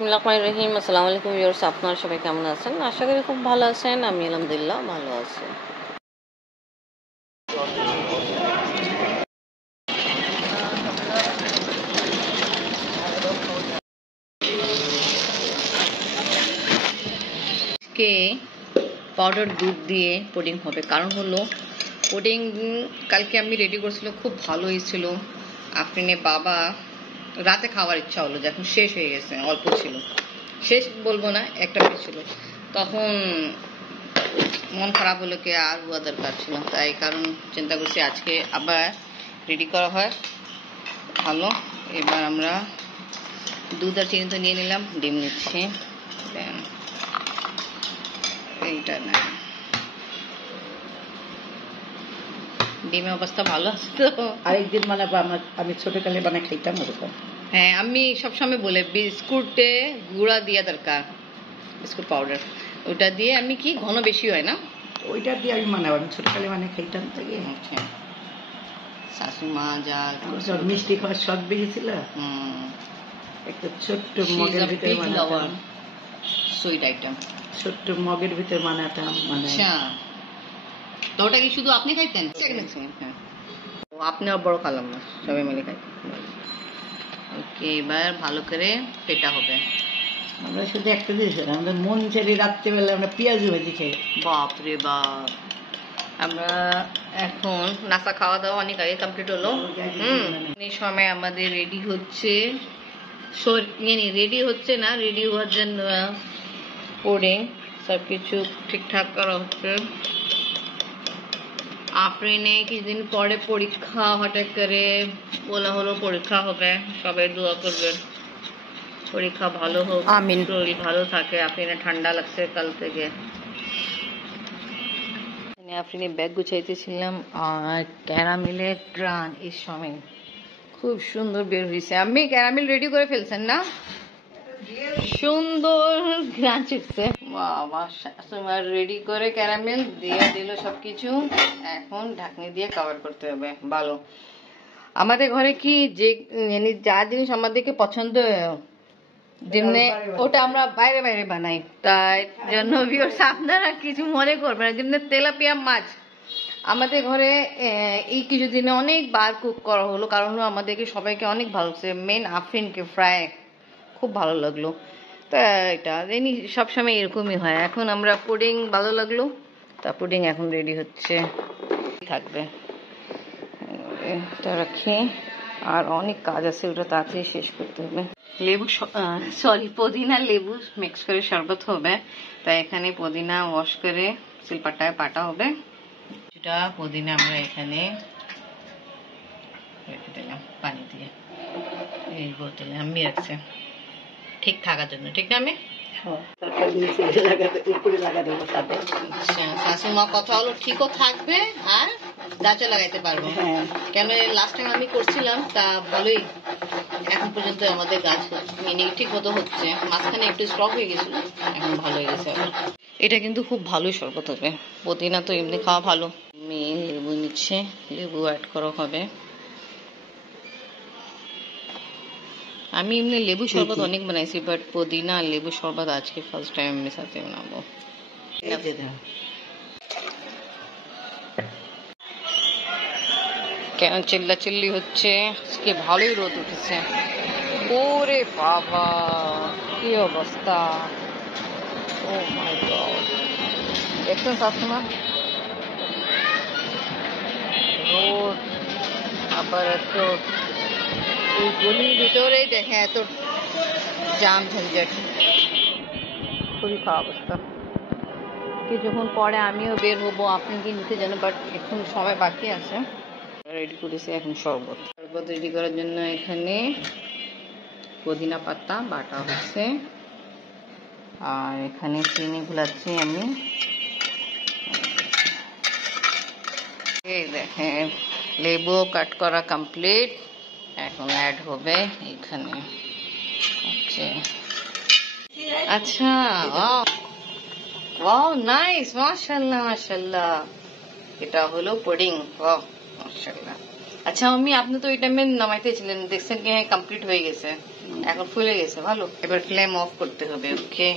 বিসমিল্লাহির রহিম। আসসালামু আলাইকুম ভিউয়ার্স, আপনারা সবাই কেমন আছেন? আশা করি খুব ভালো আছেন। আমি আলহামদুলিল্লাহ ভালো আছি। আজকে পাউডার দুধ দিয়ে পুডিং হবে। কারণ হলো পুডিং কালকে আমি রেডি করছিলাম, খুব ভালো হয়েছিল। আফরিনে বাবা রাতে খাওয়ার ইচ্ছা হলো, যখন শেষ হয়ে গেছে, অল্প ছিল, শেষ বলবো না, একটা পিস ছিল, তখন মন খারাপ হলো, কি আর হওয়া দরকার ছিল। তাই কারণ চিন্তা করছি আজকে আবার রেডি করা হয় ভালো। এবার আমরা দুধ আর চিনি তো নিয়ে নিলাম, ডিম নিচ্ছি। এইটা না, ডিমের অবস্থা ভালো আছে তো। আরেকদিন বানাবো, আমি ছোটকালে বানাই খাইতাম ওরকম। হ্যাঁ, আমি সবসময় বলে বিস্কুটে গুঁড়া দিয়া দরকার, বিস্কুট পাউডার, ওটা দিয়ে আমি কি ঘন বেশি হয় না, ওইটা দিয়ে আমি বানাবো। আমি ছোটকালে বানাই খাইতাম থেকে। আচ্ছা, শাশুমা যা মিষ্টি খাওয়ার শখ বেরিয়েছিল। একটা ছোট্ট মগের ভিতরে বানাতাম, সুইট আইটেম, ছোট্ট মগের ভিতরে বানাতাম। আচ্ছা, তো ওটা কি শুধু আপনি খাইতেন? আপনিও বড় খালাম না, সবাই মিলে খাইতেন। ওকে, এবার ভালো করে পেটা হবে। আমরা শুধু একটা জিনিস, আমাদের মন ছেড়ে রাত্রেবেলা আমরা পেঁয়াজ ভাজি খাই। বাপরে বাপ, আমরা এখন নাস্তা খাওয়া দাওয়া অনেক আগে কমপ্লিট হলো। এই সময় আমাদের রেডি হচ্ছে, রেডি হচ্ছে না, রেডি হওয়ার জন্য পুডিং সবকিছু ঠিকঠাক করা হচ্ছে। আফরিনে কিছুদিন পরে পরীক্ষা, হঠাৎ করে বলা হলো পরীক্ষা হবে, সবাই দোয়া করবেন পরীক্ষা ভালো হোক, আমিন, শরীর ভালো থাকে। আফরিনে ঠান্ডা লাগছে কাল থেকে। আফরিনে ব্যাগ গুছাইতেছিলাম, আর ক্যারামেলের গ্রান এই সময় খুব সুন্দর বের হয়েছে। আমি ক্যারামেল রেডি করে ফেলছেন না? সুন্দর গ্রান ছুটছে, বাবা। তোমার রেডি করে ক্যারামেল দিয়ে দিল সবকিছু, এখন ঢাকনি দিয়ে কভার করতে হবে। ভালো, আমাদের ঘরে কি যে যা জিনিস আমাদেরকে পছন্দ যেমনি ওটা আমরা বাইরে বাইরে বানাই, তাই জন্য আপনারা কিছু মনে করবেন না। যেমনি তেলাপিয়া মাছ আমাদের ঘরে এই কিছুদিনে অনেকবার কুক করা হলো, কারণ আমাদেরকে সবাইকে অনেক ভালো লাগছে, মেন আফরিনকে ফ্রাই খুব ভালো লাগলো। তা এটা জানি সবসময় এরকমই হয়। এখন আমরা পুডিং ভালো লাগলো, তা পুডিং এখন রেডি হচ্ছে, থাকবে, এটা রাখি। আর অনেক কাজ আছে, ওটা তাড়াতাড়ি শেষ করতে হবে। লেবু, পুদিনা লেবু মিক্স করে শরবত হবে, তাই এখানে পুদিনা ওয়াশ করে শিলপাটায় পাটা হবে। এটা পুদিনা আমরা এখানে রেখে দিলাম পানি দিয়ে, এই বোতলে আমি রাখছি ঠিক থাকার জন্য, ঠিক না? আমি শাশুমা কথা হলো ঠিকও থাকবে আর গাছে লাগাইতে পারবো। কেন লাস্ট টাইম আমি করছিলাম, তা ভালোই এখন পর্যন্ত আমাদের গাছ ঠিক মতো হচ্ছে। মাঝখানে একটু স্টক হয়ে গেছিল, এখন ভালো হয়ে গেছে। এটা কিন্তু খুব ভালোই শরবত হবে, পুদিনা তো এমনি খাওয়া ভালো। আমি লেবু নিচ্ছে, লেবু অ্যাড করা হবে। আমি এমনি লেবু শরবত অনেক বানাইছি, বাট পুদিনা আর লেবু শরবত আজকে ফার্স্ট টাইম আমি সাথে বানাবো। কেন চিল্লা চিল্লি হচ্ছে? আজকে ভালোই রোদ উঠেছে। ওরে বাবা, কি অবস্থা! ও মাই গড, দেখছেন শাশুমা, রোদ, আবার এত এই গলির ভিতরেই দেখে এত জাম ঝঞ্ঝট, খুবই খারাপ অবস্থা। কিছুক্ষণ পরে আমিও বের হবো, আপনি কি নিতে জানেন, বাট এখন সময় বাকি আছে। রেডি করেছি এখন শরবত রেডি করার জন্য এখানে পুদিনা পাতা বাটা হচ্ছে, আর এখানে চিনি গুলাচ্ছি আমি। এই দেখেন লেবু কাট করা কমপ্লিট, এখন অ্যাড হবে এখানে। আচ্ছা, ওয়াও নাইস, মাশাআল্লাহ মাশাআল্লাহ, এটা হলো পুডিং, ওয়াও মাশাআল্লাহ। আচ্ছা আমি, আপনি তো ওই টাইমে নামাইতেছিলেন, দেখছেন কি? হ্যাঁ, কমপ্লিট হয়ে গেছে। এখন ফুলে গেছে ভালো। এবার ফ্লেম অফ করতে হবে। ওকে,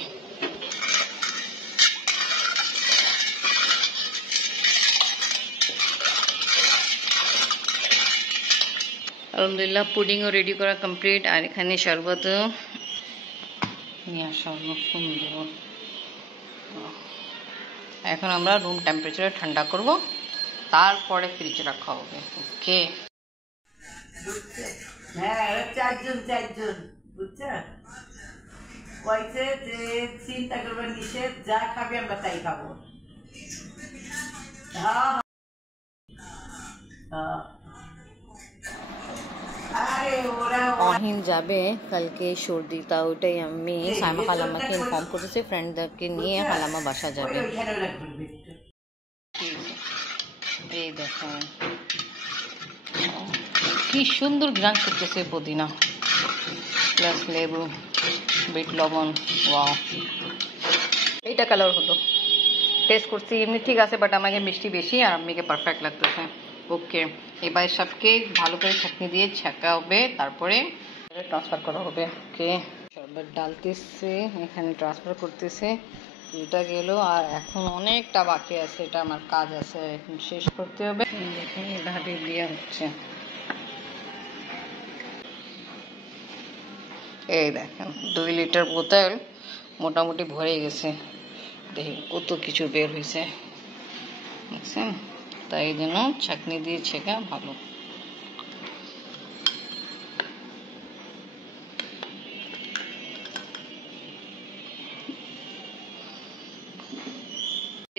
আলহামদুলিল্লাহ পুডিংও রেডি করা কমপ্লিট। আর এখানে শরবতও নিয়ে আসা হলো সুন্দর। এখন আমরা রুম টেম্পারেচারে ঠান্ডা করব, তারপরে ফ্রিজে রাখা হবে। ওকে, হ্যাঁ, চারজন বুঝছো, কইছে যে চিন্তা করবেন নিষেধ, যা খাবি আমরা তাই খাবো। হ্যাঁ, অহিন যাবে কালকে সর্দি, তা ওইটাই আমি সাইমা খালাম্মাকে ইনফর্ম করেছি, ফ্রেন্ডদেরকে নিয়ে খালাম্মা বাসা যাবে। এই দেখো কি সুন্দর ঘ্রাণ করতেছে পুদিনা প্লাস লেবু, বিট লবণ। ওয়াও, এইটা কালার হলো। টেস্ট করছি এমনি ঠিক আছে, বাট আমাকে মিষ্টি বেশি আর আম্মিকে পারফেক্ট লাগতেছে। ওকে, এবার সবকে ভালো করে চাটনি দিয়ে ছাকা হবে, তারপরে ট্রান্সফার করা হবে। ওকে, শরবত ডালতেছে, এখানে ট্রান্সফার করতেছে। এটা গেল, আর এখন অনেকটা বাকি আছে, এটা আমার কাজ আছে, এখন শেষ করতে হবে। দেখুন এভাবে দিয়ে হচ্ছে। এই দেখেন 2 লিটার বোতল মোটামুটি ভরে গেছে। দেখি কত কিছু বের হয়েছে, বুঝছেন? তাই জন্য ছাঁকনি দিয়ে ছেঁকা ভালো।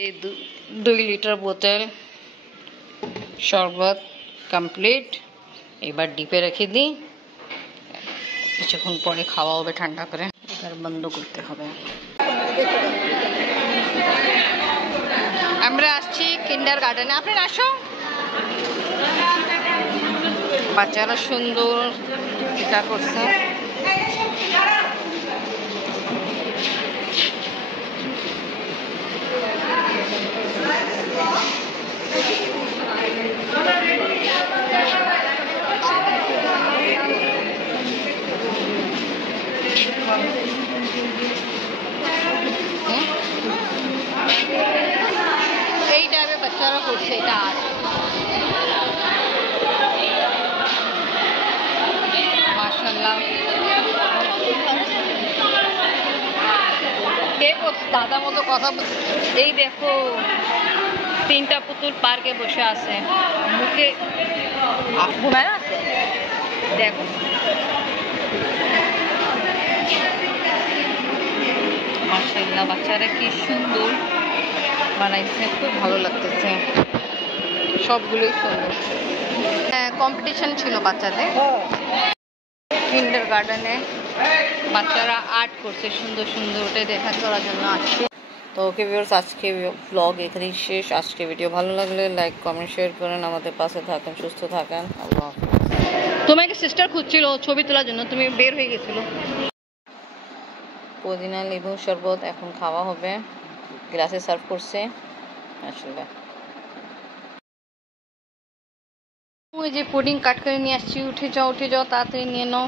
এই 2 লিটার বোতল শরবত কমপ্লিট। এবার ডিপে রেখে দিই, কিছুক্ষণ পরে খাওয়া হবে ঠান্ডা করে। এবার বন্ধ করতে হবে। আমরা আসছি কিন্ডার গার্ডেনে, আপনারা আসো। বাচ্চারা সুন্দর এটা করছে। এই টাইপের বাচ্চারা করছে এটা। আর মাশাআল্লাহ, কে দাদা মতো কথা। এই দেখো 3টা পুতুল পার্কে বসে আছে, মুখে ঘুমায় আছে। দেখো মাশাআল্লাহ, বাচ্চারা কি সুন্দর বানাইছে, খুব ভালো লাগতেছে। সবগুলোই সুন্দর। কম্পিটিশন ছিল বাচ্চাদের কিন্ডার গার্ডেনে, বাচ্চারা আর্ট করছে সুন্দর সুন্দর, ওটাই দেখা করার জন্য আসছে। তো ওকে ভিউয়ার্স, আজকে ব্লগ এখানেই শেষ। আজকে ভিডিও ভালো লাগলে লাইক কমেন্ট শেয়ার করেন, আমাদের পাশে থাকেন, সুস্থ থাকেন। আল্লাহ হাফেজ। তোমাকে সিস্টার খুঁজছিল ছবি তোলার জন্য, তুমি বের হয়ে গেছিল। পুদিনা লেবু শরবত এখন খাওয়া হবে, গ্লাসে সার্ভ করছে। আসলে ওই যে পুডিং কাট করে নিয়ে আসছি, উঠে যাও তাড়াতাড়ি নিয়ে নাও।